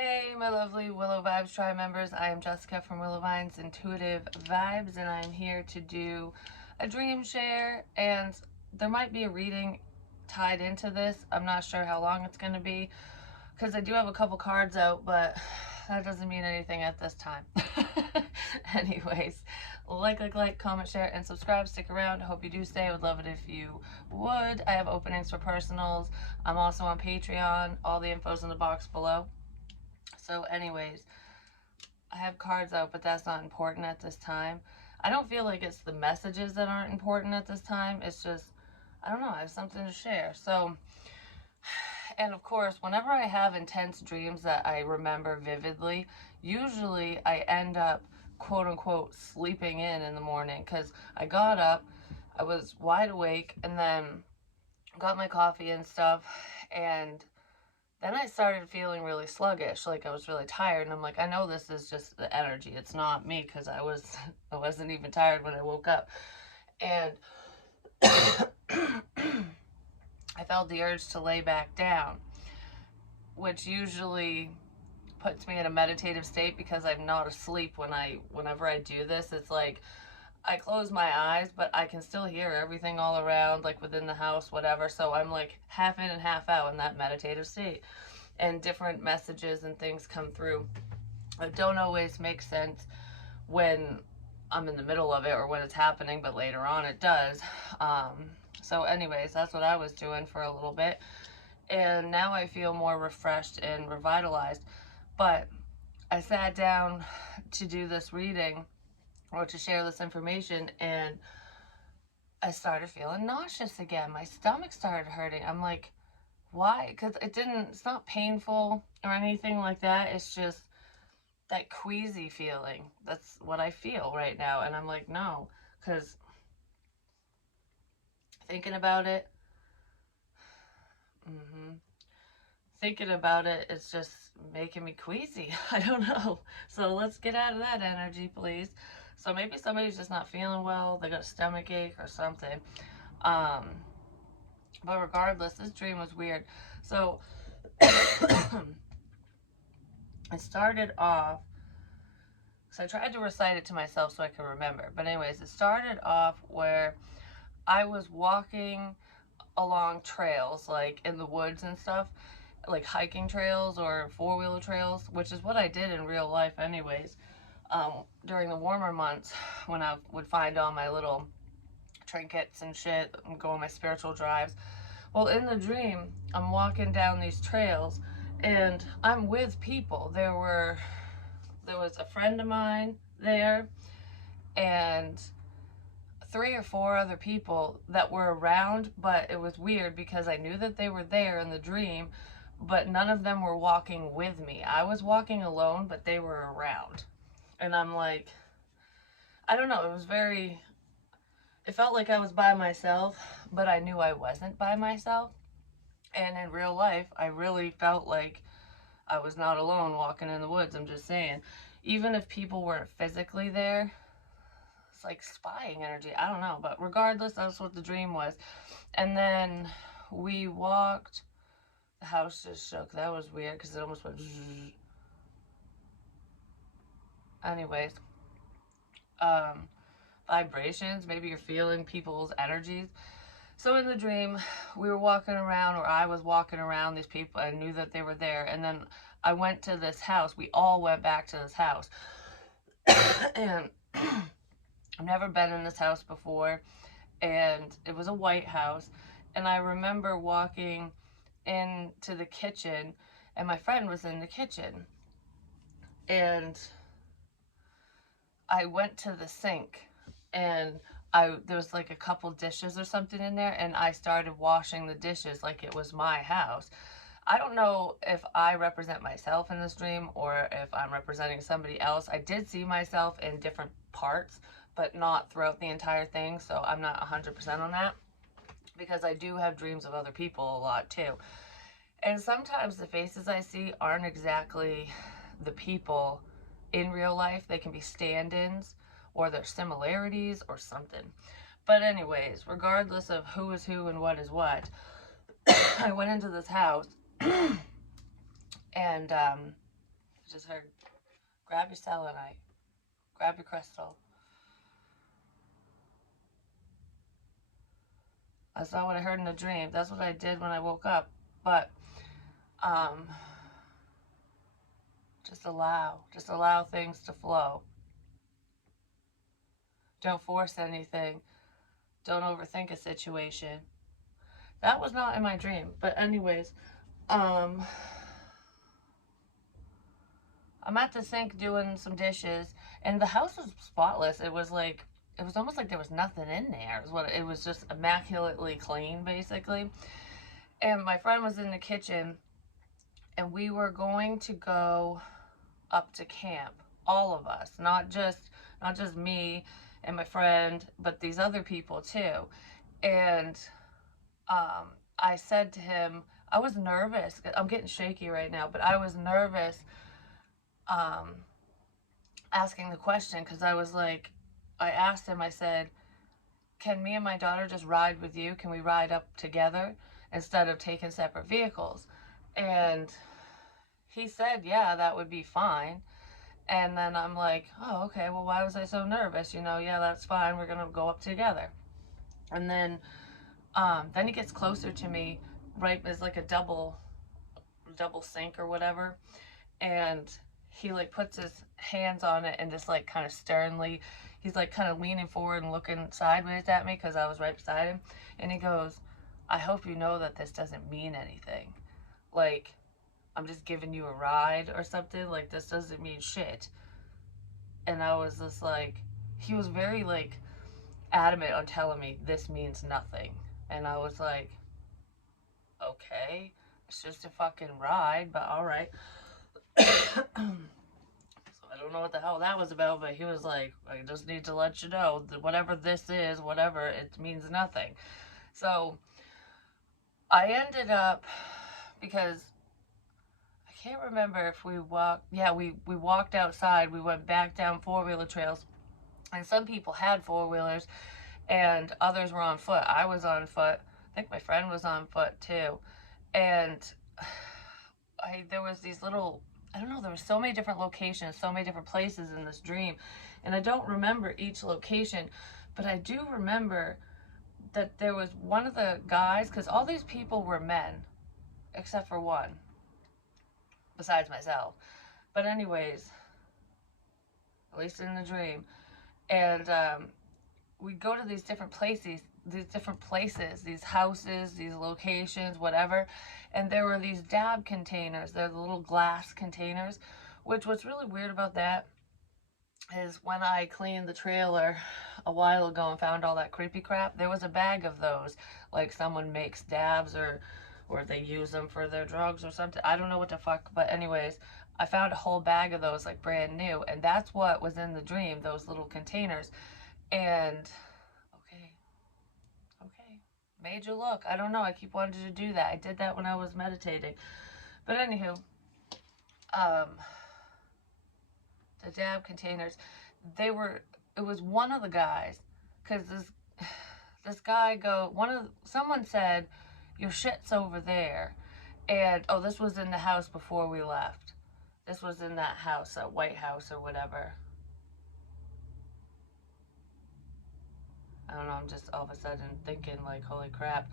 Hey, my lovely Willow Vibes Tribe members. I am Jessica from Willow Vine's Intuitive Vibes, and I'm here to do a dream share. And there might be a reading tied into this. I'm not sure how long it's going to be because I do have a couple cards out, but that doesn't mean anything at this time. Anyways, like, comment, share, and subscribe. Stick around. Hope you do stay. I would love it if you would. I have openings for personals. I'm also on Patreon. All the info's in the box below. So anyways, I have cards out, but that's not important at this time. I don't feel like it's the messages that aren't important at this time. It's just, I don't know, I have something to share. So, and of course, whenever I have intense dreams that I remember vividly, usually I end up quote unquote sleeping in the morning because I got up, I was wide awake, and then got my coffee and stuff, and then I started feeling really sluggish, like I was really tired, and I'm like, I know this is just the energy. It's not me because I wasn't even tired when I woke up. And I felt the urge to lay back down, which usually puts me in a meditative state because I'm not asleep whenever I do this. It's like I close my eyes, but I can still hear everything all around, like within the house, whatever. So I'm like half in and half out in that meditative state. And different messages and things come through. It don't always make sense when I'm in the middle of it or when it's happening, but later on it does. So anyways, that's what I was doing for a little bit. And now I feel more refreshed and revitalized. But I sat down to do this reading or to share this information, and I started feeling nauseous again. My stomach started hurting. I'm like, why? Because it's not painful or anything like that. It's just that queasy feeling. That's what I feel right now. And I'm like, no, because thinking about it, mm-hmm, thinking about it, it's just making me queasy. I don't know. So let's get out of that energy, please. So maybe somebody's just not feeling well. They got a stomach ache or something. Um, but regardless, this dream was weird. So it started off, so I tried to recite it to myself so I could remember. But anyways, it started off where I was walking along trails, like in the woods and stuff, like hiking trails or four-wheeler trails, which is what I did in real life anyways, during the warmer months when I would find all my little trinkets and shit and go on my spiritual drives. Well, in the dream, I'm walking down these trails and I'm with people. There was a friend of mine there and three or four other people that were around, but it was weird because I knew that they were there in the dream, but none of them were walking with me. I was walking alone, but they were around. And I'm like, I don't know, it felt like I was by myself, but I knew I wasn't by myself. And in real life, I really felt like I was not alone walking in the woods. I'm just saying, even if people weren't physically there, it's like spying energy. I don't know, but regardless, that's what the dream was. And then we walked. The house just shook. That was weird because it almost went. Zzz. Anyways, um, vibrations. Maybe you're feeling people's energies. So in the dream, we were walking around, or I was walking around these people. I knew that they were there, and then I went to this house. We all went back to this house, and I've never been in this house before, and it was a white house. And I remember walking into the kitchen, and my friend was in the kitchen, and I went to the sink, and there was like a couple dishes or something in there, and I started washing the dishes like it was my house. I don't know if I represent myself in this dream or if I'm representing somebody else. I did see myself in different parts, but not throughout the entire thing, so I'm not 100% on that because I do have dreams of other people a lot too. And sometimes the faces I see aren't exactly the people in real life. They can be stand-ins or their similarities or something. But anyways, regardless of who is who and what is what, I went into this house and I just heard, grab your selenite, grab your crystal. That's not what I heard in the dream. That's what I did when I woke up. But um, just allow things to flow. Don't force anything. Don't overthink a situation. That was not in my dream. But anyways, I'm at the sink doing some dishes, and the house was spotless. It was like, it was almost like there was nothing in there. It was just immaculately clean, basically. And my friend was in the kitchen, and we were going to go up to camp, all of us, not just me and my friend, but these other people too. And I said to him, I was nervous. I'm getting shaky right now, but I was nervous um, asking the question, because I was like, I asked him, I said, can me and my daughter just ride with you? Can we ride up together instead of taking separate vehicles? And he said, yeah, that would be fine. And then I'm like, oh, okay, well, why was I so nervous? Yeah, that's fine. We're going to go up together. And then he gets closer to me, right? There's like a double sink or whatever. And he like puts his hands on it and just like kind of sternly, he's like kind of leaning forward and looking sideways at me because I was right beside him. And he goes, I hope you know that this doesn't mean anything. Like, I'm just giving you a ride or something. Like, this doesn't mean shit. And I was just like, he was very like adamant on telling me this means nothing. And I was like, okay, it's just a fucking ride, but all right. So I don't know what the hell that was about, but he was like, I just need to let you know that whatever this is, whatever, it means nothing. So I ended up, because I can't remember if we walked, yeah, we walked outside, we went back down four-wheeler trails, and some people had four-wheelers, and others were on foot. I was on foot. I think my friend was on foot too. And there was these little, I don't know, there were so many different locations, so many different places in this dream. And I don't remember each location, but I do remember that there was one of the guys, because all these people were men, except for one, besides myself. But anyways, at least in the dream. And we go to these different places, these houses, these locations, whatever. And there were these dab containers. They're the little glass containers, which what's really weird about that is when I cleaned the trailer a while ago and found all that creepy crap, there was a bag of those. Like someone makes dabs or they use them for their drugs or something. I don't know what the fuck, but anyways, I found a whole bag of those like brand new, and that's what was in the dream, those little containers. And okay, made you look. I don't know. I keep wanting to do that. I did that when I was meditating. But anywho, um, the dab containers, it was one of the guys, because this guy someone said, your shit's over there. And, oh, this was in the house before we left. This was in that house, that White House or whatever. I don't know, I'm just all of a sudden thinking like, holy crap,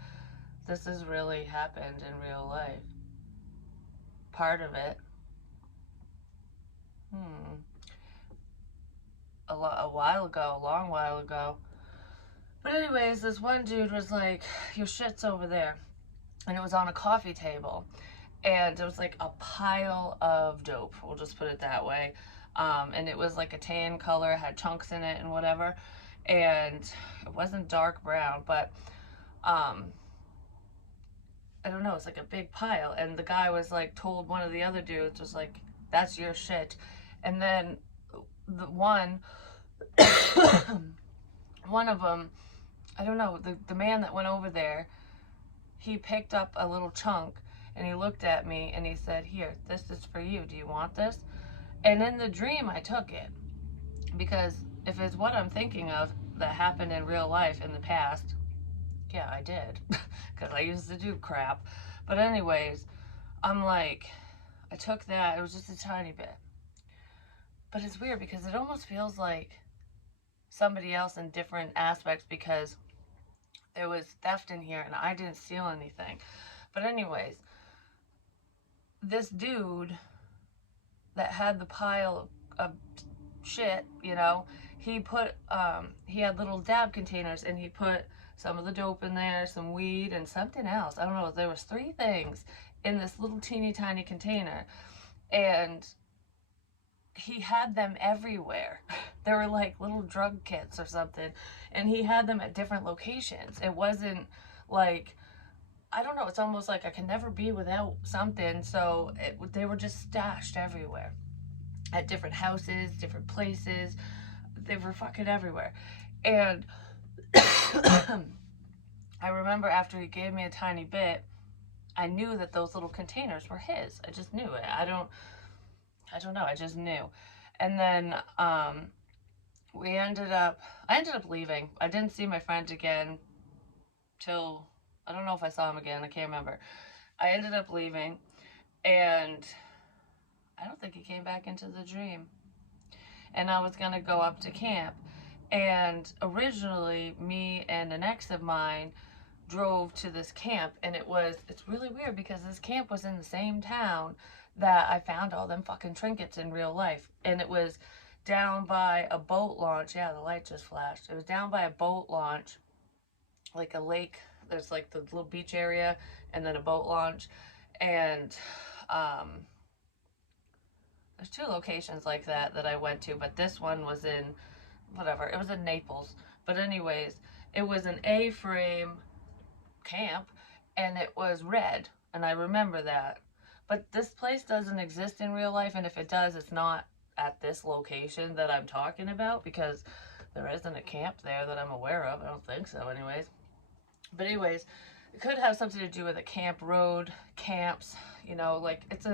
this has really happened in real life. Part of it. A long while ago. But anyways, this one dude was like, your shit's over there. And it was on a coffee table. And it was like a pile of dope, we'll just put it that way. And it was like a tan color, had chunks in it and whatever. And it wasn't dark brown, but I don't know, it's like a big pile. And the guy was like, told one of the other dudes, was like, that's your shit. And then the one of them, I don't know, the man that went over there, he picked up a little chunk and he looked at me and he said, here, this is for you. Do you want this? And in the dream, I took it, because if it's what I'm thinking of that happened in real life in the past, yeah, I did, because I used to do crap. But anyways, I'm like, I took that. It was just a tiny bit. But it's weird because it almost feels like somebody else in different aspects, because there was theft in here and I didn't steal anything. But anyways, this dude that had the pile of shit, he had little dab containers, and he put some of the dope in there, some weed, and something else. I don't know. There was three things in this little teeny tiny container, and he had them everywhere. They were like little drug kits or something, and he had them at different locations. It wasn't like, I don't know, it's almost like I can never be without something. So they were just stashed everywhere at different houses, different places. They were fucking everywhere. And I remember after he gave me a tiny bit, I knew that those little containers were his. I just knew it. I don't know, I just knew. And then I ended up leaving. I didn't see my friend again till, I don't know if I saw him again. I can't remember. I ended up leaving, and I don't think he came back into the dream. And I was gonna go up to camp. And originally, me and an ex of mine drove to this camp, and it's really weird because this camp was in the same town that I found all them fucking trinkets in real life. And it was down by a boat launch. Yeah, the light just flashed. It was down by a boat launch, like a lake. There's like the little beach area and then a boat launch. And there's two locations like that I went to, but this one was in whatever. It was in Naples. But anyways, it was an A-frame camp, and it was red, and I remember that. But this place doesn't exist in real life, and if it does, it's not at this location that I'm talking about, because there isn't a camp there that I'm aware of. I don't think so, anyways. But anyways, it could have something to do with a camp road, camps, like it's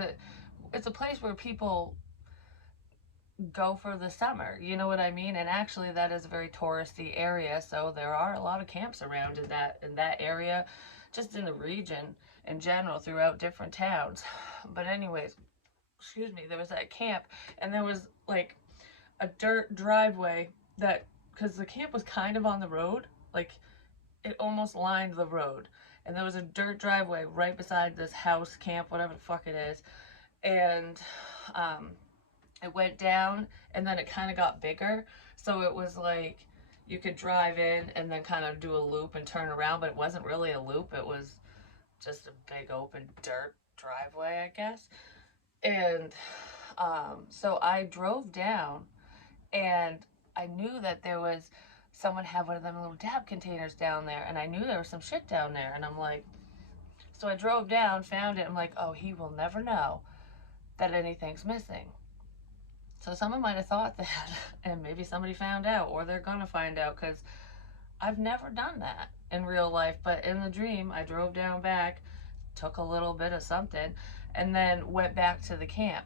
a place where people go for the summer, you know what I mean? And actually that is a very touristy area, so there are a lot of camps around in that area, just in the region in general, throughout different towns. But anyways, excuse me, there was that camp, and there was like a dirt driveway that, because the camp was kind of on the road, like it almost lined the road, and there was a dirt driveway right beside this house, camp, whatever the fuck it is. And it went down, and then it kind of got bigger, so it was like you could drive in and then kind of do a loop and turn around, but it wasn't really a loop. It was just a big open dirt driveway, I guess. And so I drove down, and I knew that there was someone had one of them little dab containers down there, and I knew there was some shit down there, and I'm like, so I drove down, found it. I'm like, oh, he will never know that anything's missing. So someone might have thought that, and maybe somebody found out, or they're gonna find out, because I've never done that in real life. But in the dream, I drove down back, took a little bit of something, and then went back to the camp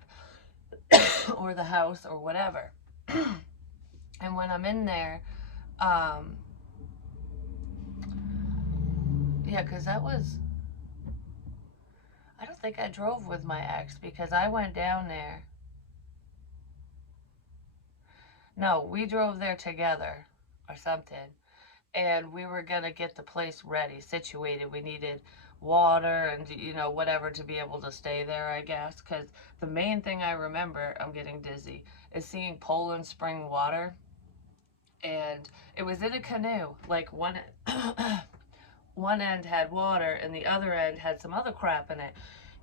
or the house or whatever. And when I'm in there, yeah, because I don't think I drove with my ex, because I went down there. No, we drove there together or something. And we were gonna get the place ready, situated. We needed water and whatever to be able to stay there, I guess. Because the main thing I remember, I'm getting dizzy, is seeing Poland Spring water, and it was in a canoe. Like one one end had water and the other end had some other crap in it,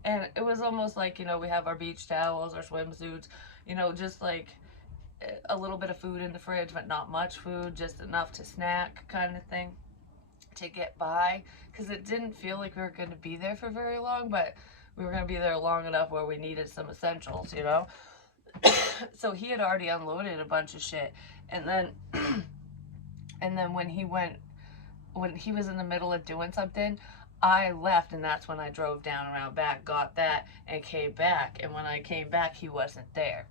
and it was almost like we have our beach towels, our swimsuits, just like a little bit of food in the fridge, but not much food, just enough to snack, kind of thing, to get by, because it didn't feel like we were going to be there for very long, but we were going to be there long enough where we needed some essentials. So he had already unloaded a bunch of shit, and then and then when he was in the middle of doing something, I left, and that's when I drove down around back, got that, and came back. And when I came back, he wasn't there.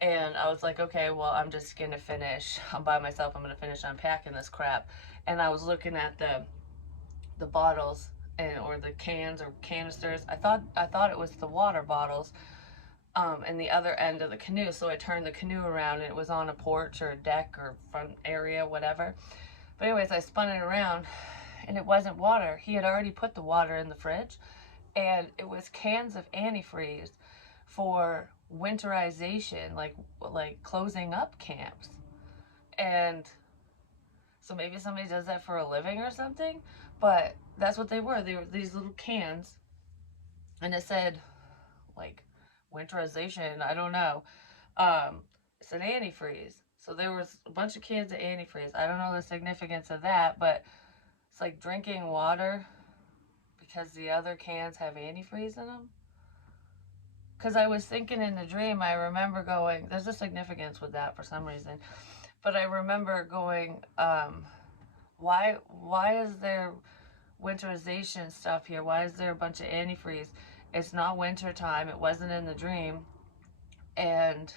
And I was like, okay, well, I'm just gonna finish. I'm by myself. I'm gonna finish unpacking this crap. And I was looking at the bottles, or the cans or canisters. I thought it was the water bottles, in the other end of the canoe. So I turned the canoe around and it was on a porch or a deck or front area, whatever. But anyways, I spun it around and it wasn't water. He had already put the water in the fridge, and it was cans of antifreeze for winterization, like closing up camps. And so maybe somebody does that for a living or something, but that's what they were. They were these little cans, and it said like winterization. I don't know. It's an antifreeze. So there was a bunch of cans of antifreeze. I don't know the significance of that, but it's like drinking water because the other cans have antifreeze in them. Because I was thinking in the dream, I remember going, there's a significance with that for some reason, but I remember going, why is there winterization stuff here? Why is there a bunch of antifreeze? It's not winter time. It wasn't in the dream. And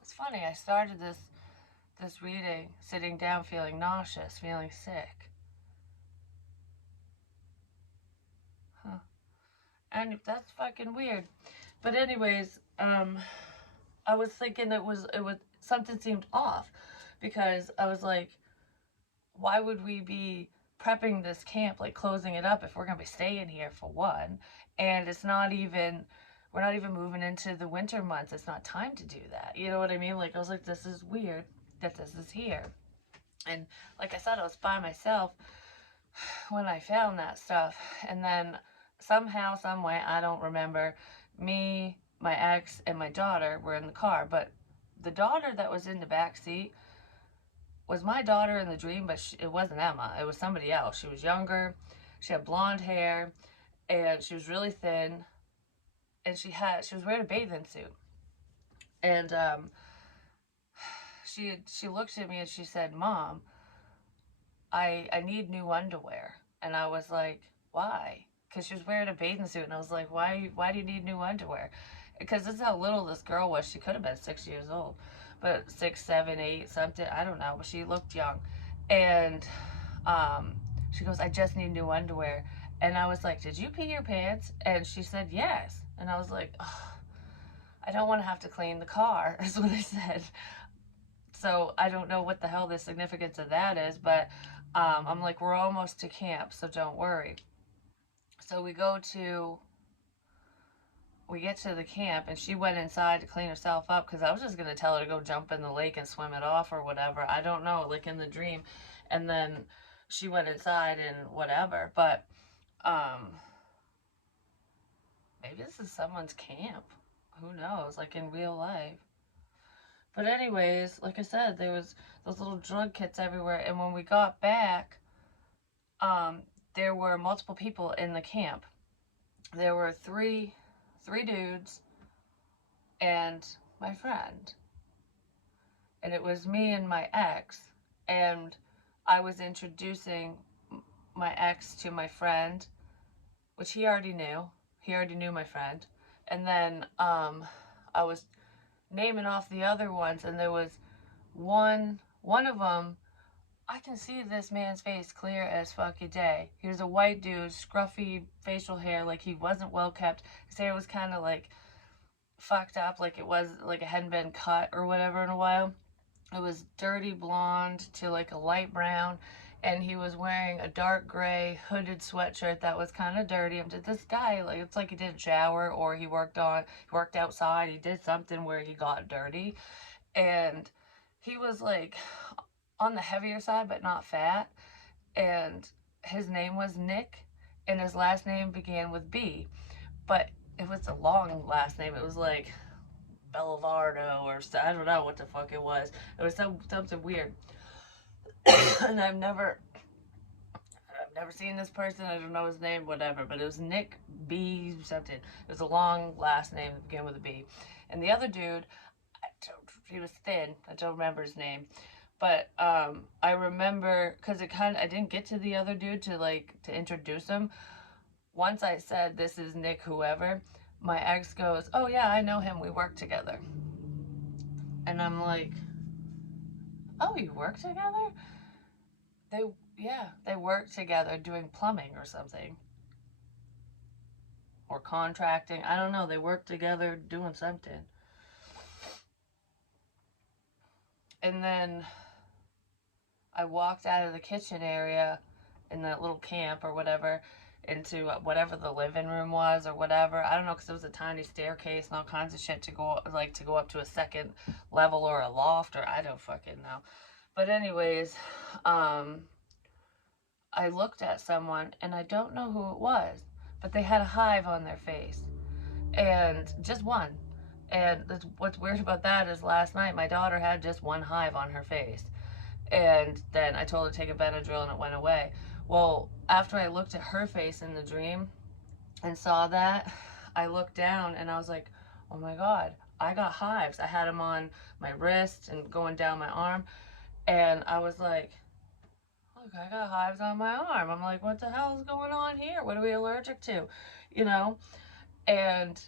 it's funny. I started this reading sitting down, feeling nauseous, feeling sick. Huh. And that's fucking weird. But anyways, I was thinking it was something seemed off, because I was like, why would we be prepping this camp, like closing it up, if we're gonna be staying here for one, and we're not even moving into the winter months. It's not time to do that. You know what I mean? Like, I was like, this is weird that this is here. And like I said, I was by myself when I found that stuff. And then somehow, some way, I don't remember, me, my ex, and my daughter were in the car. But the daughter that was in the back seat was my daughter in the dream, but it wasn't Emma. It was somebody else. She was younger. She had blonde hair, and she was really thin, and she was wearing a bathing suit. And she looked at me and she said, "Mom, I need new underwear." And I was like, "Why?" Because she was wearing a bathing suit, and I was like, "Why do you need new underwear?" Because this is how little this girl was. She could have been 6 years old, but 6, 7, 8, something. I don't know, but she looked young. And um, she goes, "I just need new underwear." And I was like, "Did you pee your pants?" And she said, "Yes." And I was like, oh, "I don't want to have to clean the car," is what I said. So I don't know what the hell the significance of that is, but I'm like, "We're almost to camp, so don't worry." So we get to the camp, and she went inside to clean herself up, because I was just gonna tell her to go jump in the lake and swim it off or whatever. I don't know, like in the dream. And then she went inside and whatever. But um, maybe this is someone's camp. Who knows? Like in real life. But anyways, like I said, there was those little drug kits everywhere, and when we got back, um, there were multiple people in the camp. There were three dudes and my friend, and it was me and my ex, and I was introducing my ex to my friend, which he already knew. He already knew my friend, and then I was naming off the other ones, and there was one of them. I can see this man's face clear as fucking day. He was a white dude, scruffy facial hair, like he wasn't well kept. His hair was kind of like fucked up, like it was like it hadn't been cut or whatever in a while. It was dirty blonde to like a light brown, and he was wearing a dark gray hooded sweatshirt that was kind of dirty. I'm just, this guy, like, it's like he didn't shower, or he worked outside. He did something where he got dirty, and he was like on the heavier side, but not fat. And his name was Nick, and his last name began with B, but it was a long last name. It was like Belvardo, or I don't know what the fuck it was. It was something weird. And I've never seen this person. I don't know his name, whatever. But it was Nick B something. It was a long last name that began with a B. And the other dude, he was thin. I don't remember his name. But I remember, because I didn't get to the other dude to introduce him. Once I said, "This is Nick whoever," my ex goes, "Oh yeah, I know him. We work together." And I'm like, "Oh, you work together?" Yeah, they work together doing plumbing or something. or contracting. I don't know. They work together doing something. And then I walked out of the kitchen area in that little camp or whatever into whatever the living room was or whatever. I don't know, because it was a tiny staircase and all kinds of shit to go up to a second level or a loft, or I don't fucking know. But anyways, I looked at someone and I don't know who it was, but they had a hive on their face, and just one. And what's weird about that is last night my daughter had just one hive on her face. And then I told her to take a Benadryl and it went away. Well, after I looked at her face in the dream and saw that, I looked down and I was like, oh my God, I got hives. I had them on my wrist and going down my arm. And I was like, look, I got hives on my arm. I'm like, what the hell is going on here? What are we allergic to? You know? And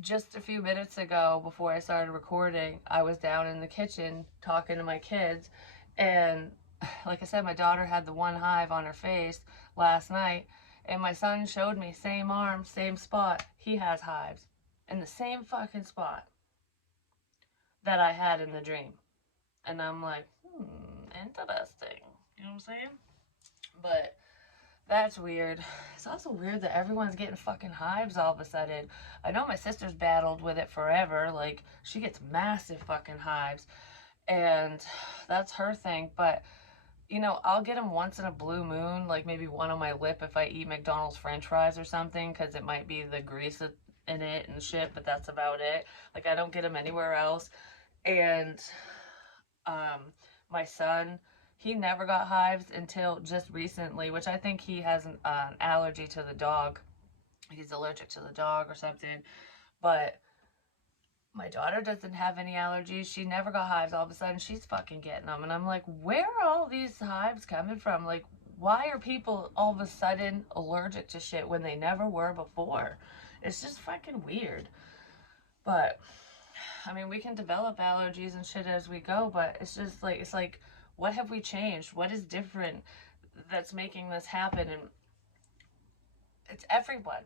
just a few minutes ago, before I started recording, I was down in the kitchen talking to my kids. And like I said, my daughter had the one hive on her face last night. And my son showed me, same arm, same spot. He has hives in the same fucking spot that I had in the dream. And I'm like, interesting. You know what I'm saying? But that's weird. It's also weird that everyone's getting fucking hives all of a sudden. I know my sister's battled with it forever. Like, she gets massive fucking hives. And that's her thing. But, you know, I'll get them once in a blue moon. Like, maybe one on my lip if I eat McDonald's french fries or something. Because it might be the grease in it and shit. But that's about it. Like, I don't get them anywhere else. And, my son, he never got hives until just recently, which I think he has an allergy to the dog. He's allergic to the dog or something. But my daughter doesn't have any allergies. She never got hives. All of a sudden, she's fucking getting them. And I'm like, where are all these hives coming from? Like, why are people all of a sudden allergic to shit when they never were before? It's just fucking weird. But I mean, we can develop allergies and shit as we go, but it's just like, it's like, what have we changed? What is different that's making this happen? And it's everyone.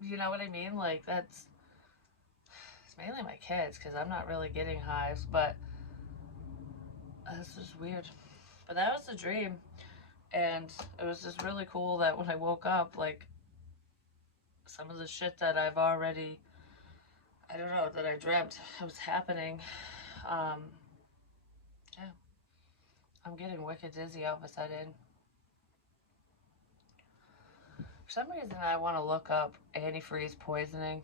You know what I mean? Like, it's mainly my kids, because I'm not really getting hives, but it's just weird. But that was the dream. And it was just really cool that when I woke up, like, some of the shit that I've already, I don't know, that I dreamt was happening. Yeah. I'm getting wicked dizzy all of a sudden. For some reason, I want to look up antifreeze poisoning.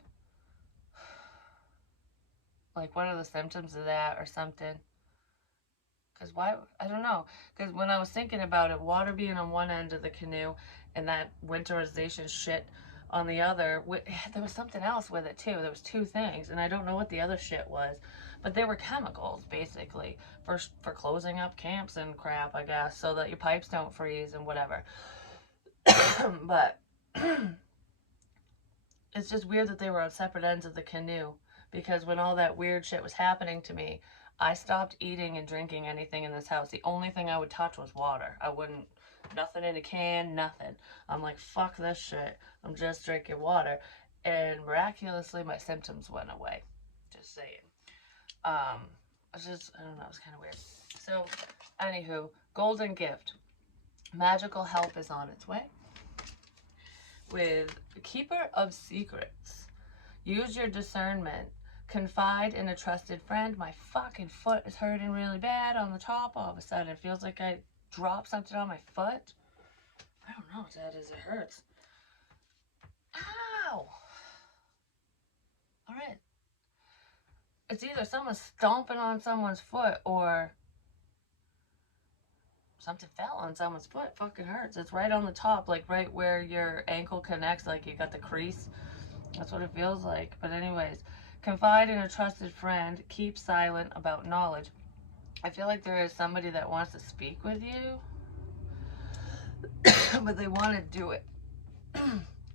Like, what are the symptoms of that or something? Because why? I don't know. Because when I was thinking about it, water being on one end of the canoe and that winterization shit on the other, there was something else with it too. There was two things, and I don't know what the other shit was. But they were chemicals, basically, for closing up camps and crap, I guess, so that your pipes don't freeze and whatever. But it's just weird that they were on separate ends of the canoe, because when all that weird shit was happening to me, I stopped eating and drinking anything in this house. The only thing I would touch was water. I wouldn't, nothing in a can, nothing. I'm like, fuck this shit. I'm just drinking water. And miraculously, my symptoms went away. Just saying. It's just, I don't know, it's kind of weird. So, anywho, golden gift. Magical help is on its way. With Keeper of Secrets. Use your discernment. Confide in a trusted friend. My fucking foot is hurting really bad on the top all of a sudden. It feels like I dropped something on my foot. I don't know as bad as it hurts. Ow! Alright. It's either someone stomping on someone's foot or something fell on someone's foot. It fucking hurts. It's right on the top, like right where your ankle connects, like you got the crease. That's what it feels like. But anyways, confide in a trusted friend. Keep silent about knowledge. I feel like there is somebody that wants to speak with you, but they want to do it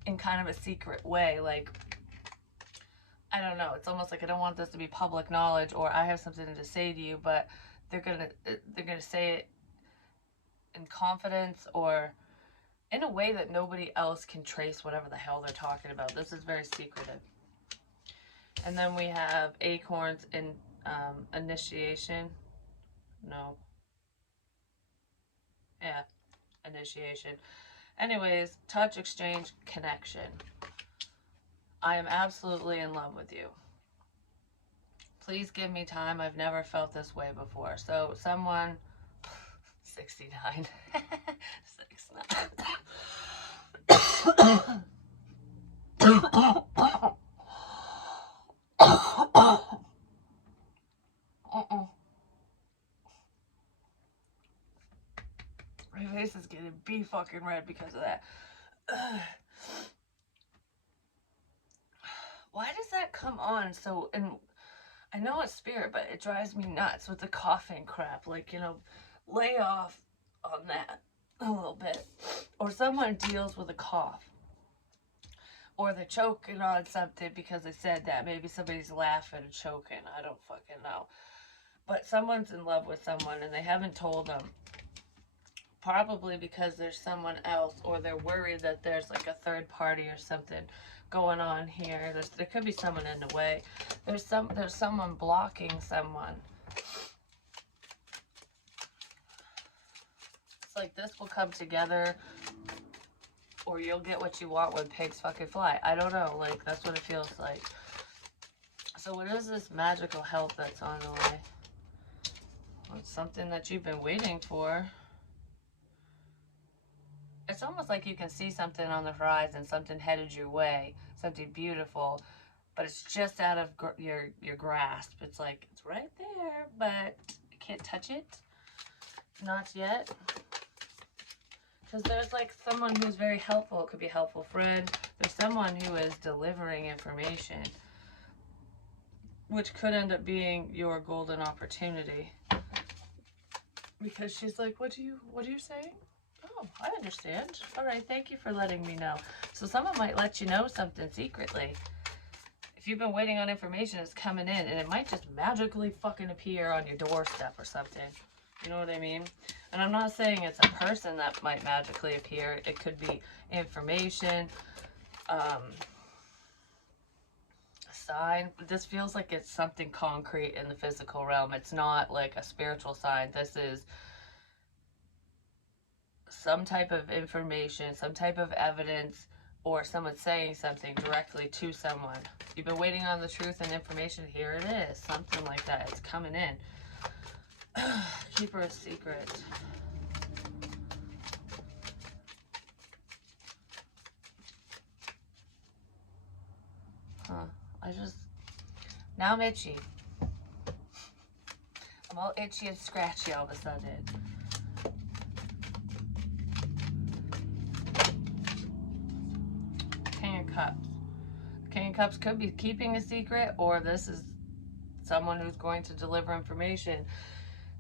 in kind of a secret way. Like, I don't know. It's almost like I don't want this to be public knowledge, or I have something to say to you, but they're gonna say it in confidence, or in a way that nobody else can trace whatever the hell they're talking about. This is very secretive. And then we have acorns in initiation. No. Yeah, initiation. Anyways, touch, exchange, connection. I am absolutely in love with you. Please give me time. I've never felt this way before. So someone 69. 69. My face is getting be fucking red because of that. Why does that come on so? And I know it's spirit, but it drives me nuts with the coughing crap. Like, you know, lay off on that a little bit. Or someone deals with a cough. Or they're choking on something because they said that. Maybe somebody's laughing and choking. I don't fucking know. But someone's in love with someone and they haven't told them. Probably because there's someone else, or they're worried that there's like a third party or something going on here. There could be someone in the way. There's someone blocking someone. It's like this will come together, or you'll get what you want when pigs fucking fly. I don't know. Like, that's what it feels like. So what is this magical help that's on the way? Well, it's something that you've been waiting for. It's almost like you can see something on the horizon, something headed your way, something beautiful, but it's just out of your grasp. It's like, it's right there, but you can't touch it. Not yet. Because there's like someone who's very helpful. It could be a helpful friend. There's someone who is delivering information, which could end up being your golden opportunity. Because she's like, what are you saying? Oh, I understand. All right, thank you for letting me know. So someone might let you know something secretly. If you've been waiting on information, it's coming in, and it might just magically fucking appear on your doorstep or something. You know what I mean? And I'm not saying it's a person that might magically appear. It could be information, a sign. This feels like it's something concrete in the physical realm. It's not like a spiritual sign. This is some type of information, some type of evidence, or someone saying something directly to someone. You've been waiting on the truth and information. Here it is. Something like that. It's coming in. Keeper of secrets. Huh. Now I'm itchy. I'm all itchy and scratchy all of a sudden. King of Cups. King of Cups could be keeping a secret, or this is someone who's going to deliver information.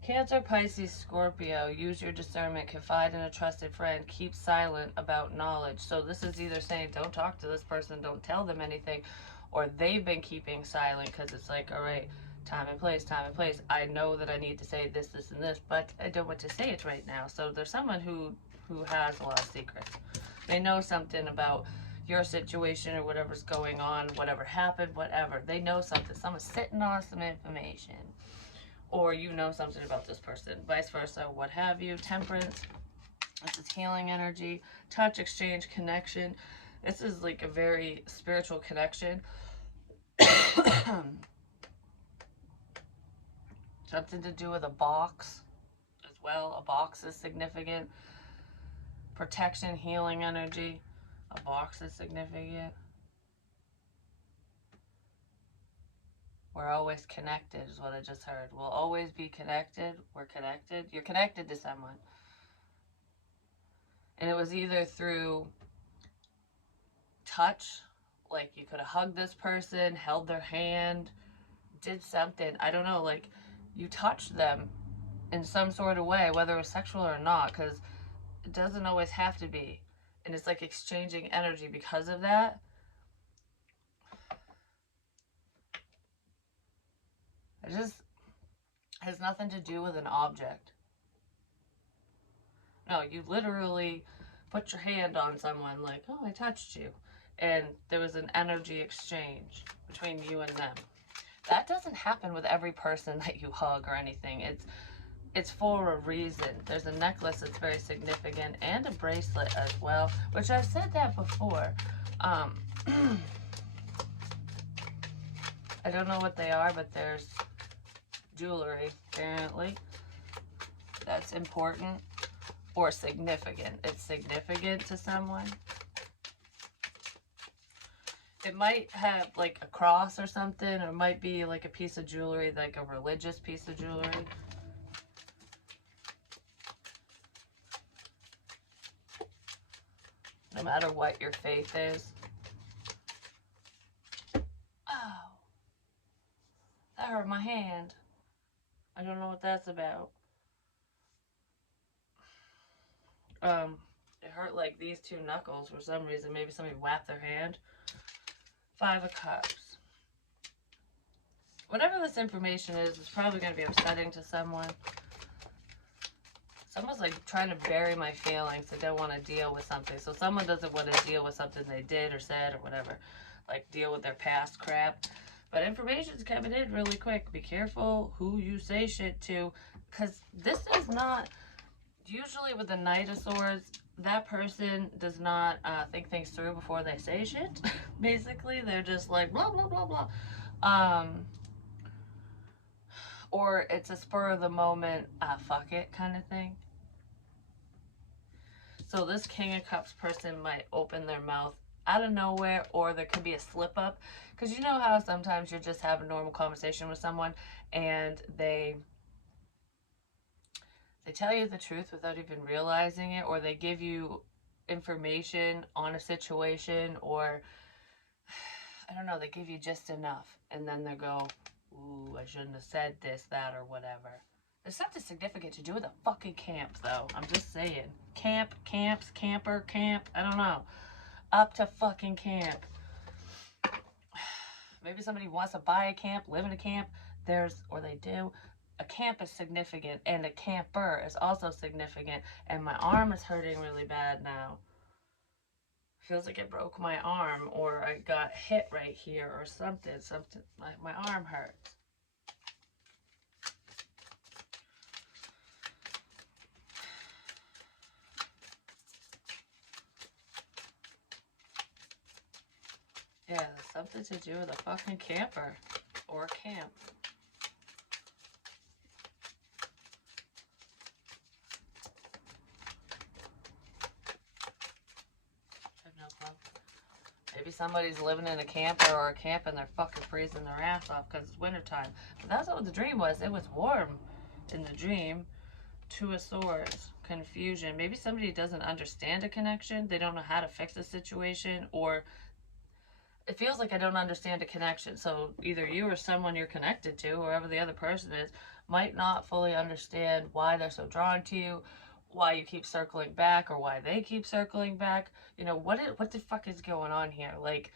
Cancer, Pisces, Scorpio. Use your discernment. Confide in a trusted friend. Keep silent about knowledge. So this is either saying don't talk to this person, don't tell them anything, or they've been keeping silent because it's like, all right, time and place, time and place. I know that I need to say this, this, and this, but I don't want to say it right now. So there's someone who has a lot of secrets. They know something about your situation or whatever's going on, whatever happened, whatever. They know something. Someone's sitting on some information. Or you know something about this person. Vice versa, what have you. Temperance. This is healing energy. Touch, exchange, connection. This is like a very spiritual connection. Something to do with a box as well. A box is significant. Protection, healing energy. A box is significant. We're always connected is what I just heard. We'll always be connected. We're connected. You're connected to someone. And it was either through touch, like you could have hugged this person, held their hand, did something. I don't know, like you touched them in some sort of way, whether it was sexual or not, because it doesn't always have to be. And it's like exchanging energy because of that. It just has nothing to do with an object. No, you literally put your hand on someone, like, oh, I touched you. And there was an energy exchange between you and them. That doesn't happen with every person that you hug or anything. It's for a reason. There's a necklace that's very significant and a bracelet as well, which I've said that before. Um, I don't know what they are, but there's jewelry, apparently, that's important or significant. It's significant to someone. It might have like a cross or something, or it might be like a piece of jewelry, like a religious piece of jewelry. No matter what your faith is. Oh, that hurt my hand. I don't know what that's about. It hurt like these two knuckles for some reason. Maybe somebody whacked their hand. 5 of Cups. Whatever this information is probably going to be upsetting to someone. Someone's like trying to bury my feelings. They don't want to deal with something. So someone doesn't want to deal with something they did or said or whatever. Like deal with their past crap. But information's coming in really quick. Be careful who you say shit to. Because this is not... Usually with the Knight of Swords, that person does not think things through before they say shit. Basically, they're just like blah, blah, blah, blah. Or it's a spur of the moment, fuck it kind of thing. So this King of Cups person might open their mouth out of nowhere, or there could be a slip up. Because you know how sometimes you just have a normal conversation with someone and they tell you the truth without even realizing it, or they give you information on a situation, or I don't know, they give you just enough, and then they go, ooh, I shouldn't have said this, that, or whatever. There's something significant to do with a fucking camp, though. I'm just saying. Camp, camps, camper, camp, I don't know. Up to fucking camp. Maybe somebody wants to buy a camp, live in a camp. Or they do. A camp is significant, and a camper is also significant, and my arm is hurting really bad now. Feels like it broke my arm, or I got hit right here, or something, like my arm hurts. Yeah, something to do with a fucking camper, or camp. Maybe somebody's living in a camper or a camp and they're fucking freezing their ass off because it's wintertime. But that's what the dream was. It was warm in the dream. 2 of Swords. Confusion. Maybe somebody doesn't understand a connection. They don't know how to fix a situation, or it feels like I don't understand a connection. So either you or someone you're connected to, whoever the other person is, might not fully understand why they're so drawn to you, why you keep circling back, or why they keep circling back. You know, what the fuck is going on here? Like,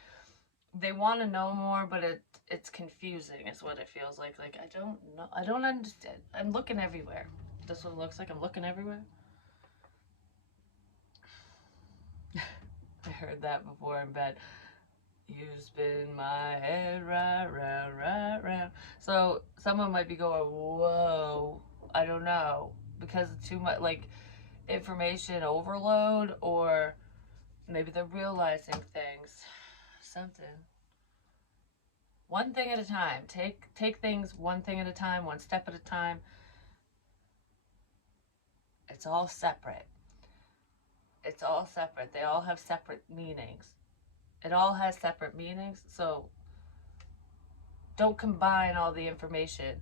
they want to know more, but it's confusing is what it feels like. Like, I don't know. I don't understand. I'm looking everywhere. This what it looks like. I'm looking everywhere. I heard that before in bed. You spin my head right round, right round. So someone might be going, whoa, I don't know, because it's too much, like, information overload, or maybe they're realizing things. Something. One thing at a time. Take things one thing at a time, one step at a time. It's all separate. It's all separate. They all have separate meanings. It all has separate meanings, so don't combine all the information.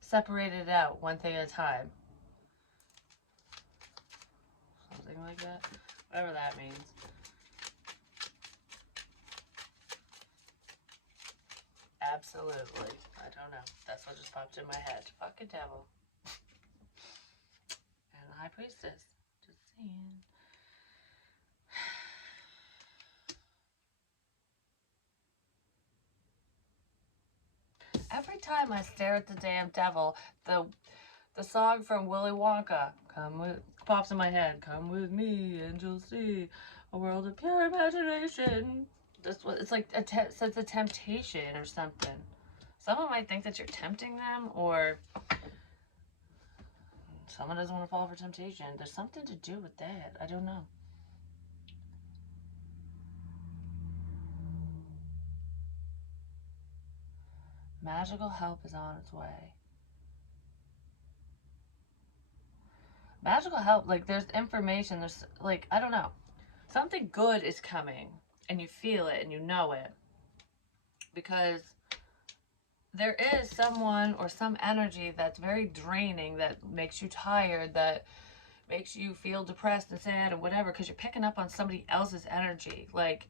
Separate it out one thing at a time. Something like that. Whatever that means. Absolutely. I don't know. That's what just popped in my head. Fucking devil. And the High Priestess. Just saying. Every time I stare at the damn devil, The song from Willy Wonka, come with, pops in my head. Come with me, and you'll see a world of pure imagination. That's what it's like. It's a temptation or something. Someone might think that you're tempting them, or someone doesn't want to fall for temptation. There's something to do with that. I don't know. Magical help is on its way. Magical help, like there's information, there's like, I don't know. Something good is coming and you feel it and you know it because there is someone or some energy that's very draining, that makes you tired, that makes you feel depressed and sad and whatever, because you're picking up on somebody else's energy. Like,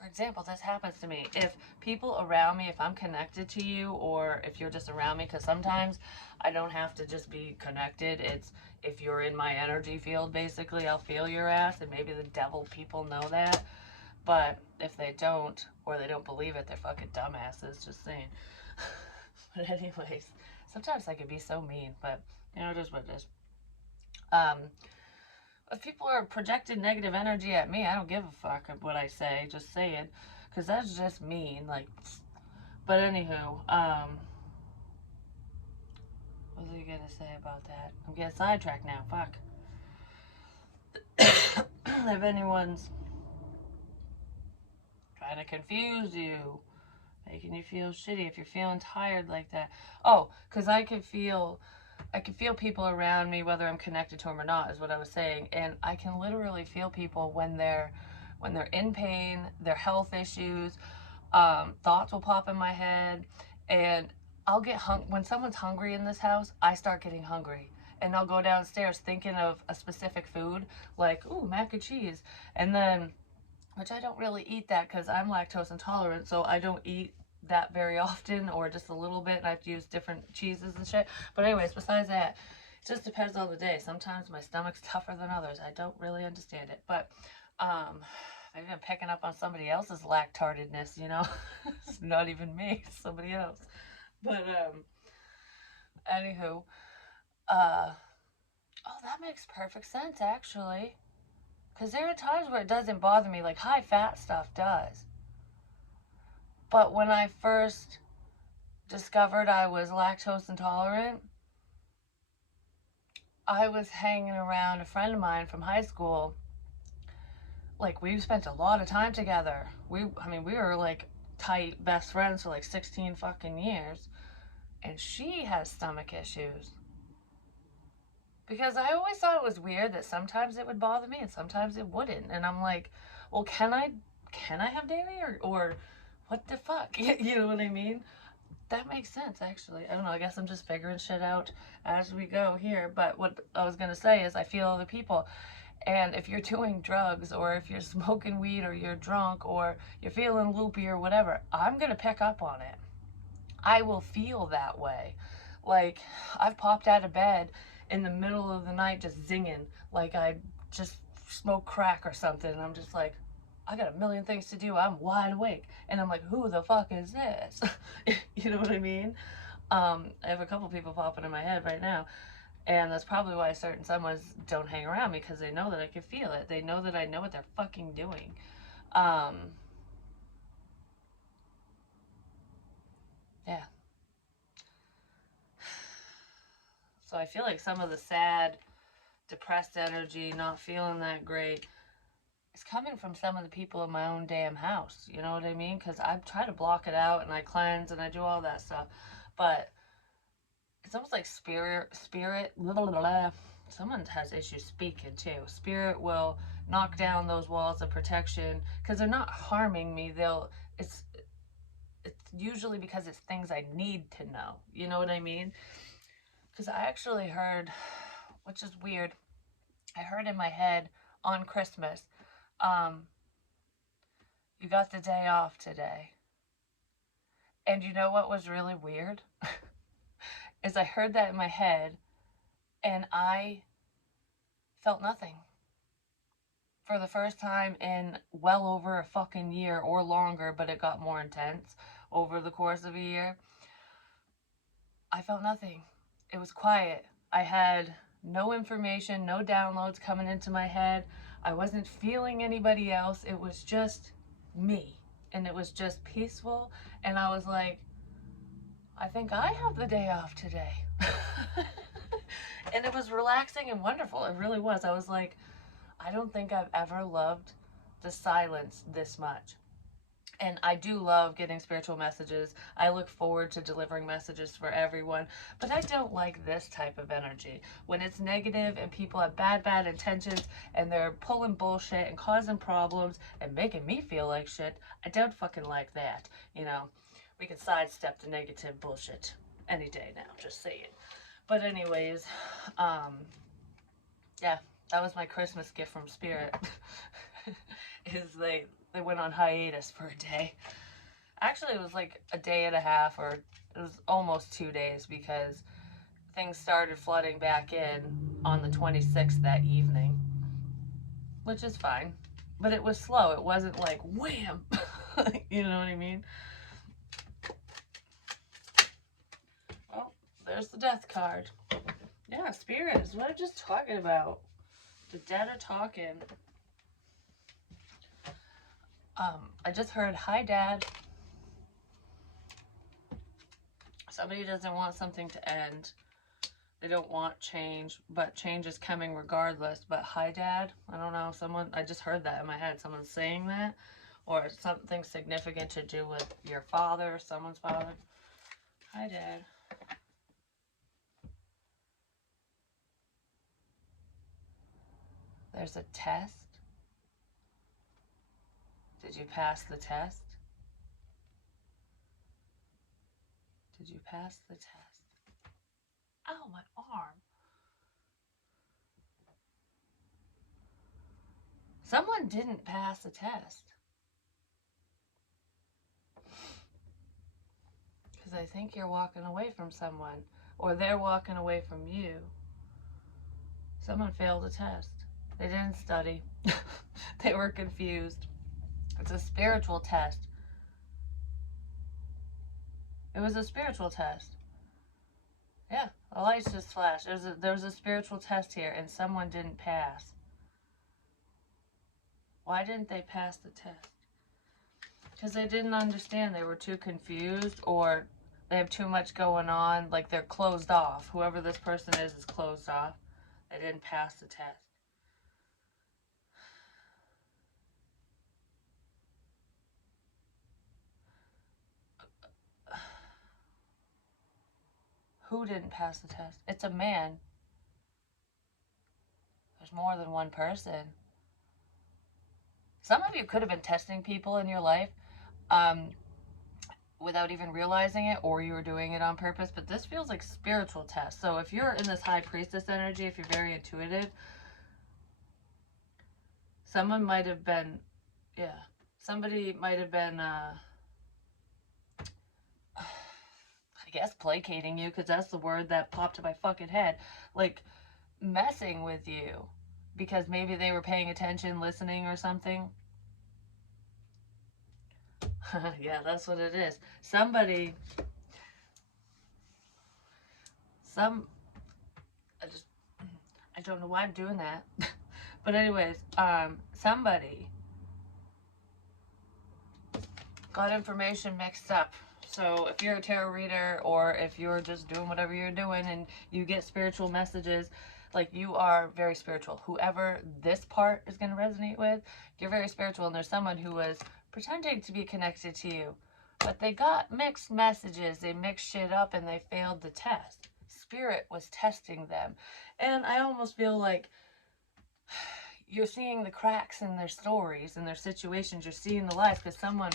for example, this happens to me. If people around me, if I'm connected to you, or if you're just around me, because sometimes I don't have to just be connected. It's if you're in my energy field, basically, I'll feel your ass, and maybe the devil people know that. But if they don't, or they don't believe it, they're fucking dumbasses, just saying. But anyways, sometimes I could be so mean, but you know, it is what it is. Um, if people are projecting negative energy at me, I don't give a fuck what I say. Just say it, because that's just mean. Like, but anywho, what was I gonna say about that? I'm getting sidetracked now. Fuck. If anyone's trying to confuse you, making you feel shitty, if you're feeling tired like that. Oh, because I can feel people around me, whether I'm connected to them or not, is what I was saying. And I can literally feel people when they're in pain, their health issues, thoughts will pop in my head, and I'll get when someone's hungry in this house, I start getting hungry. And I'll go downstairs thinking of a specific food, like, ooh, mac and cheese. And then, which I don't really eat that because I'm lactose intolerant, so I don't eat that very often, or just a little bit, and I have to use different cheeses and shit. But anyways, besides that, it just depends on the day. Sometimes my stomach's tougher than others. I don't really understand it, but maybe I'm picking up on somebody else's lactardedness, you know. It's not even me, it's somebody else. But anywho, uh oh, that makes perfect sense actually, because there are times where it doesn't bother me, like high fat stuff does. But when I first discovered I was lactose intolerant, I was hanging around a friend of mine from high school. Like, we spent a lot of time together. I mean, we were like tight best friends for like 16 fucking years. And she has stomach issues. Because I always thought it was weird that sometimes it would bother me and sometimes it wouldn't. And I'm like, well, can I have dairy, or what the fuck? You know what I mean? That makes sense, actually. I don't know. I guess I'm just figuring shit out as we go here. But what I was going to say is I feel other people. And if you're doing drugs, or if you're smoking weed, or you're drunk, or you're feeling loopy or whatever, I'm going to pick up on it. I will feel that way. Like, I've popped out of bed in the middle of the night just zinging, like I just smoked crack or something. And I'm just like, I got a million things to do. I'm wide awake. And I'm like, who the fuck is this? You know what I mean? I have a couple people popping in my head right now. And that's probably why certain someones don't hang around me, because they know that I can feel it. They know that I know what they're fucking doing. Um, yeah. So I feel like some of the sad, depressed energy, not feeling that great, is coming from some of the people in my own damn house. You know what I mean? Because I try to block it out and I cleanse and I do all that stuff. But it's almost like blah, blah, blah, blah. Someone has issues speaking too. Spirit will knock down those walls of protection because they're not harming me. It's it's usually because it's things I need to know. You know what I mean? Because I actually heard, which is weird, I heard in my head on Christmas, um, you got the day off today. And you know what was really weird? Is I heard that in my head and I felt nothing. For the first time in well over a fucking year or longer, but it got more intense over the course of a year, I felt nothing. it was quiet. I had no information, no downloads coming into my head. I wasn't feeling anybody else. It was just me. And it was just peaceful. And I was like, I think I have the day off today. And it was relaxing and wonderful. It really was. I was like, I don't think I've ever loved the silence this much. And I do love getting spiritual messages. I look forward to delivering messages for everyone, but I don't like this type of energy. When it's negative and people have bad intentions and they're pulling bullshit and causing problems and making me feel like shit, I don't fucking like that. You know, we can sidestep the negative bullshit any day now, just saying. But anyways, yeah, that was my Christmas gift from Spirit. Is they went on hiatus for a day. Actually, it was like a day and a half, or it was almost 2 days, because things started flooding back in on the 26th that evening, which is fine. But it was slow. It wasn't like wham. You know what I mean? Oh, there's the death card. Yeah, spirits. What I'm just talking about. The dead are talking. I just heard, hi, Dad. Somebody doesn't want something to end. They don't want change, but change is coming regardless. But hi, Dad. I don't know. Someone, I just heard that in my head. Someone's saying that, or something significant to do with your father, someone's father. Hi, Dad. There's a test. Did you pass the test? Did you pass the test? Ow, my arm. Someone didn't pass the test. Because I think you're walking away from someone, or they're walking away from you. Someone failed a test. They didn't study. They were confused. It's a spiritual test. It was a spiritual test. Yeah, the lights just flashed. There was a spiritual test here, and someone didn't pass. Why didn't they pass the test? Because they didn't understand. They were too confused, or they have too much going on. Like, they're closed off. Whoever this person is closed off. They didn't pass the test. Who didn't pass the test? It's a man. There's more than one person. Some of you could have been testing people in your life without even realizing it, or you were doing it on purpose, but this feels like spiritual test. So if you're in this high priestess energy, if you're very intuitive, someone might have been, yeah, somebody might have been, I guess placating you, because that's the word that popped in my fucking head. Like, messing with you because maybe they were paying attention, listening, or something. Yeah, that's what it is. Somebody, I don't know why I'm doing that. But anyways, somebody got information mixed up. So if you're a tarot reader, or if you're just doing whatever you're doing and you get spiritual messages, like, you are very spiritual. Whoever this part is going to resonate with, you're very spiritual, and there's someone who was pretending to be connected to you, but they got mixed messages. They mixed shit up and they failed the test. Spirit was testing them. And I almost feel like you're seeing the cracks in their stories and their situations. You're seeing the lies because someone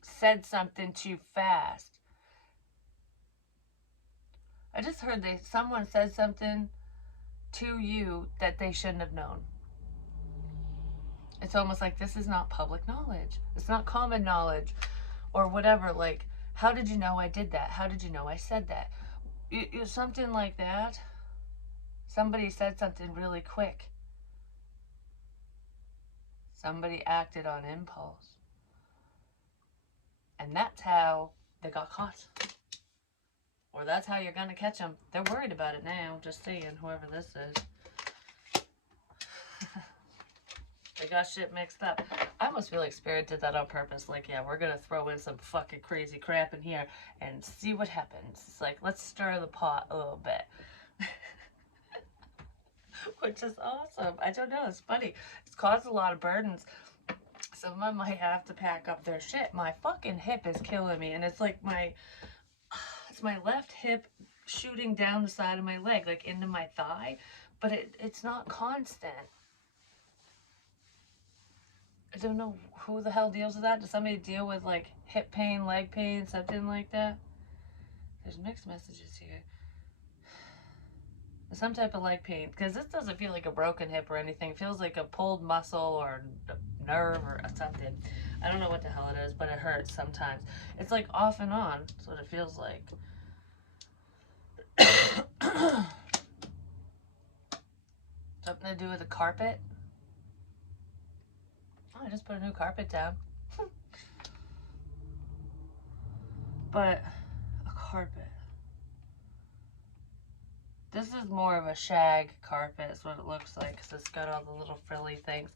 said something too fast. I just heard someone said something to you that they shouldn't have known. It's almost like this is not public knowledge. It's not common knowledge or whatever. Like, how did you know I did that? How did you know I said that? Something like that. Somebody said something really quick. Somebody acted on impulse. And that's how they got caught. Or that's how you're gonna catch them. They're worried about it now, just saying, whoever this is. They got shit mixed up. I almost feel like Spirit did that on purpose. Like, yeah, we're gonna throw in some fucking crazy crap in here and see what happens. It's like, let's stir the pot a little bit. Which is awesome. I don't know, it's funny. It's caused a lot of burdens. Someone might have to pack up their shit. My fucking hip is killing me, and it's like it's my left hip shooting down the side of my leg, like into my thigh, but it's not constant. I don't know who the hell deals with that. Does somebody deal with like hip pain, leg pain, something like that? There's mixed messages here. Some type of leg pain, because this doesn't feel like a broken hip or anything. It feels like a pulled muscle or nerve or something. I don't know what the hell it is, but it hurts sometimes. It's like off and on. That's what it feels like. Something to do with a carpet. Oh, I just put a new carpet down. But a carpet. This is more of a shag carpet is what it looks like, because it's got all the little frilly things.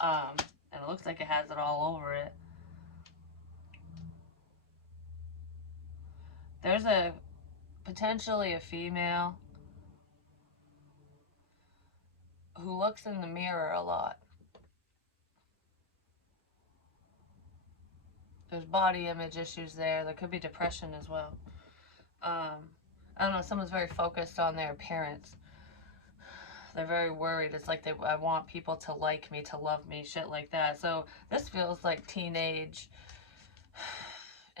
And it looks like it has it all over it. There's potentially a female who looks in the mirror a lot. There's body image issues there. There could be depression as well. I don't know, someone's very focused on their appearance. They're very worried. It's like I want people to like me, to love me, shit like that. So this feels like teenage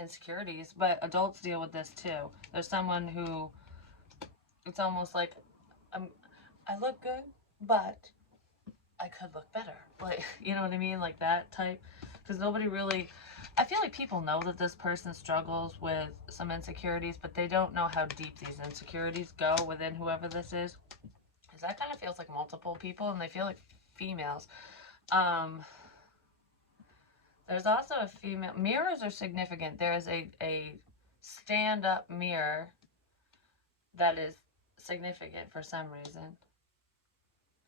insecurities, but adults deal with this too. There's someone who, it's almost like, I look good, but I could look better. Like, you know what I mean? Like that type. Because nobody really, I feel like people know that this person struggles with some insecurities, but they don't know how deep these insecurities go within whoever this is. Because that kind of feels like multiple people, and they feel like females. There's also a female. Mirrors are significant. There is a stand-up mirror that is significant for some reason.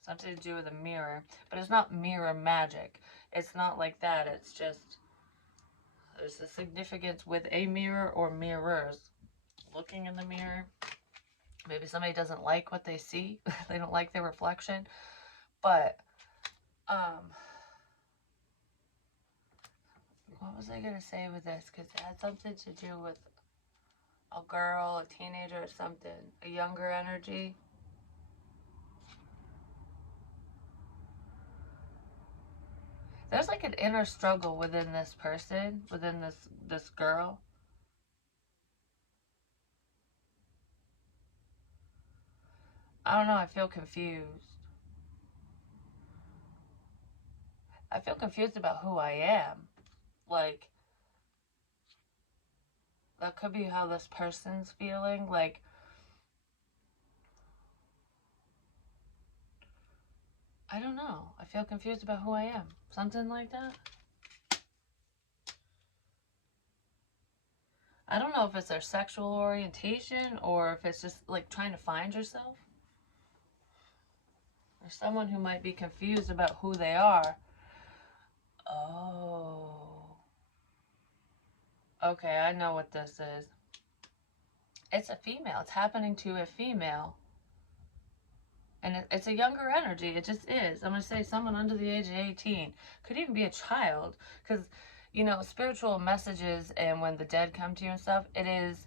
Something to do with a mirror. But it's not mirror magic. It's not like that. It's just, there's a significance with a mirror or mirrors. Looking in the mirror. Maybe somebody doesn't like what they see. They don't like their reflection. But, what was I going to say with this? Because it had something to do with a girl, a teenager, or something. A younger energy. There's like an inner struggle within this person, within this girl. I don't know, I feel confused. I feel confused about who I am. Like, that could be how this person's feeling. Like, I don't know. I feel confused about who I am. Something like that. I don't know if it's their sexual orientation or if it's just like trying to find yourself. Or someone who might be confused about who they are. Oh. Okay, I know what this is. It's a female. It's happening to a female. And it's a younger energy. It just is. I'm going to say someone under the age of 18. Could even be a child. Because, you know, spiritual messages and when the dead come to you and stuff, it is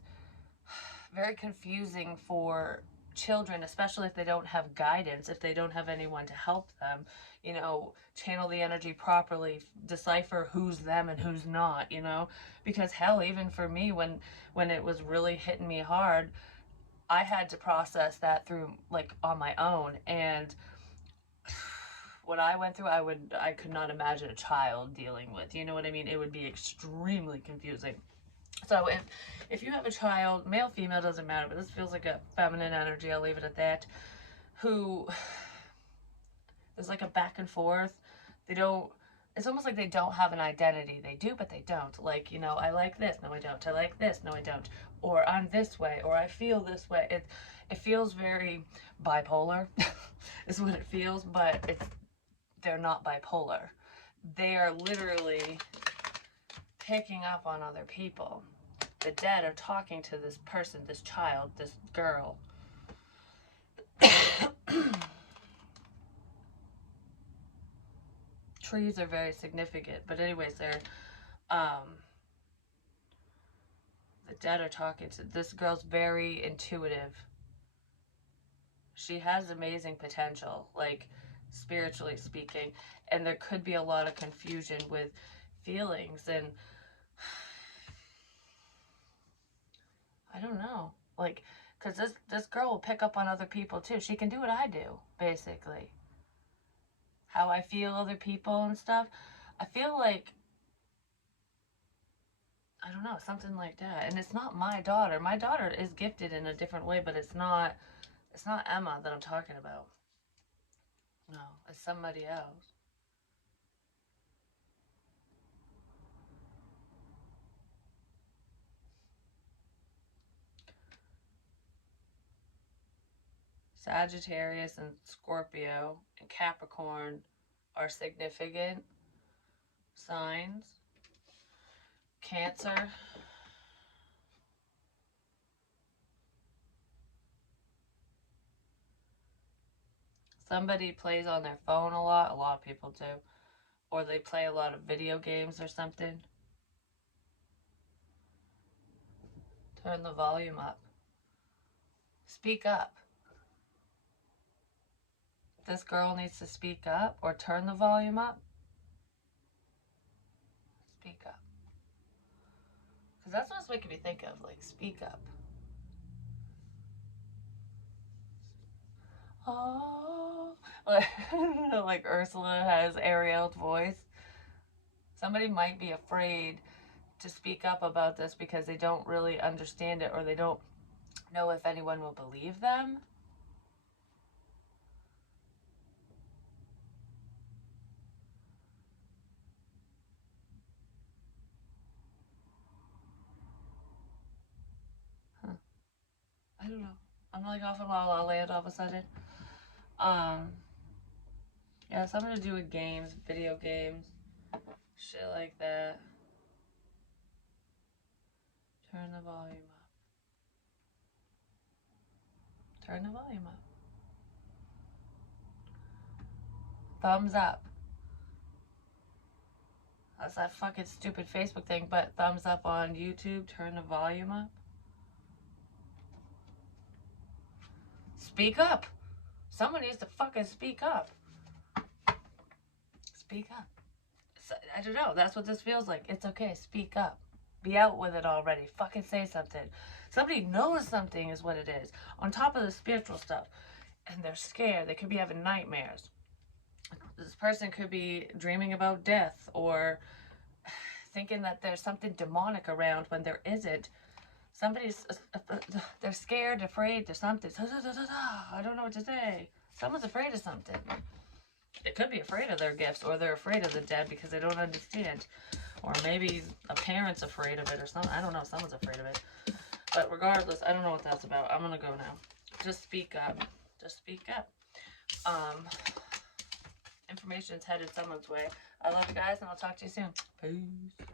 very confusing for children, especially if they don't have guidance, if they don't have anyone to help them, you know, channel the energy properly, decipher who's them and who's not, you know. Because hell, even for me, when it was really hitting me hard, I had to process that through like on my own, and what I went through, I could not imagine a child dealing with. You know what I mean? It would be extremely confusing. So if you have a child, male, female, doesn't matter, but this feels like a feminine energy, I'll leave it at that, who there's like a back and forth. They don't it's almost like they don't have an identity. They do, but they don't. Like, you know, I like this. No, I don't. I like this. No, I don't. Or I'm this way. Or I feel this way. It feels very bipolar, is what it feels. But they're not bipolar. They are literally picking up on other people. The dead are talking to this person, this child, this girl. Trees are very significant, but anyways, the dead are talking to this girl's very intuitive. She has amazing potential, like spiritually speaking, and there could be a lot of confusion with feelings, and I don't know, like, because this girl will pick up on other people too. She can do what I do, basically. How I feel other people and stuff. I feel like, I don't know, something like that. And it's not my daughter. My daughter is gifted in a different way, but it's not Emma that I'm talking about. No, it's somebody else. Sagittarius and Scorpio and Capricorn are significant signs. Cancer. Somebody plays on their phone a lot. A lot of people do. Or they play a lot of video games or something. Turn the volume up. Speak up. This girl needs to speak up or turn the volume up. Speak up. Because that's what's making me think of, like, speak up. Oh, like Ursula has Ariel's voice. Somebody might be afraid to speak up about this because they don't really understand it, or they don't know if anyone will believe them. Huh. I don't know. I'm like off in La La Land all of a sudden. Um, yeah, something to do with games, video games, shit like that. Turn the volume up. Turn the volume up. Thumbs up. That's that fucking stupid Facebook thing, but thumbs up on YouTube. Turn the volume up. Speak up. Someone needs to fucking speak up. Speak up. I don't know. That's what this feels like. It's okay. Speak up. Be out with it already. Fucking say something. Somebody knows something is what it is. On top of the spiritual stuff. And they're scared. They could be having nightmares. This person could be dreaming about death or thinking that there's something demonic around when there isn't. Somebody's, they're scared, afraid, there's something. I don't know what to say. Someone's afraid of something. It could be afraid of their gifts, or they're afraid of the dead because they don't understand. Or maybe a parent's afraid of it or something. I don't know. Someone's afraid of it. But regardless, I don't know what that's about. I'm going to go now. Just speak up. Just speak up. Information's headed someone's way. I love you guys, and I'll talk to you soon. Peace.